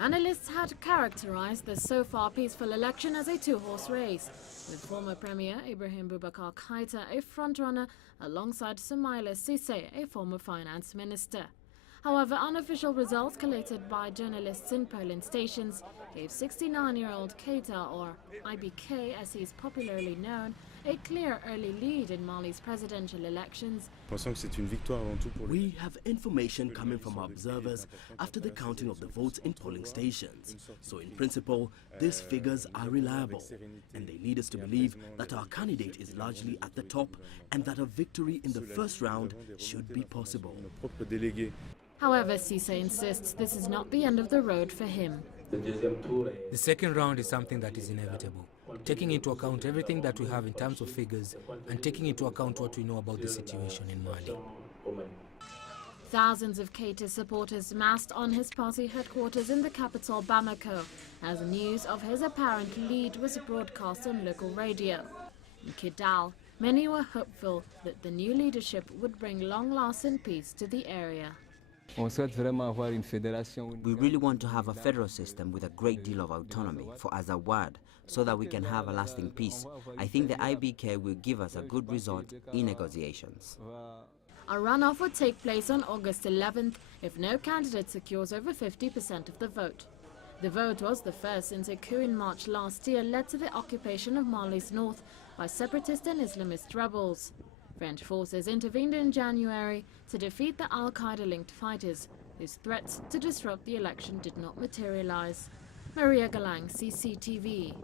Analysts had characterized the so-far peaceful election as a two-horse race, with former Premier Ibrahim Boubacar Keita a frontrunner alongside Soumaïla Cissé, a former finance minister. However, unofficial results collated by journalists in polling stations gave 69-year-old Keita, or IBK as he is popularly known, a clear early lead in Mali's presidential elections. We have information coming from our observers after the counting of the votes in polling stations. So in principle, these figures are reliable, and they lead us to believe that our candidate is largely at the top and that a victory in the first round should be possible. However, Cissé insists this is not the end of the road for him. The second round is something that is inevitable, taking into account everything that we have in terms of figures and taking into account what we know about the situation in Mali. Thousands of Keita supporters massed on his party headquarters in the capital Bamako as news of his apparent lead was broadcast on local radio. In Kidal, many were hopeful that the new leadership would bring long-lasting peace to the area. We really want to have a federal system with a great deal of autonomy for Azawad so that we can have a lasting peace. I think the IBK will give us a good result in negotiations. A runoff would take place on August 11th if no candidate secures over 50% of the vote. The vote was the first since a coup in March last year led to the occupation of Mali's north by separatist and Islamist rebels. French forces intervened in January to defeat the Al-Qaeda-linked fighters, whose threats to disrupt the election did not materialize. Galang, CCTV.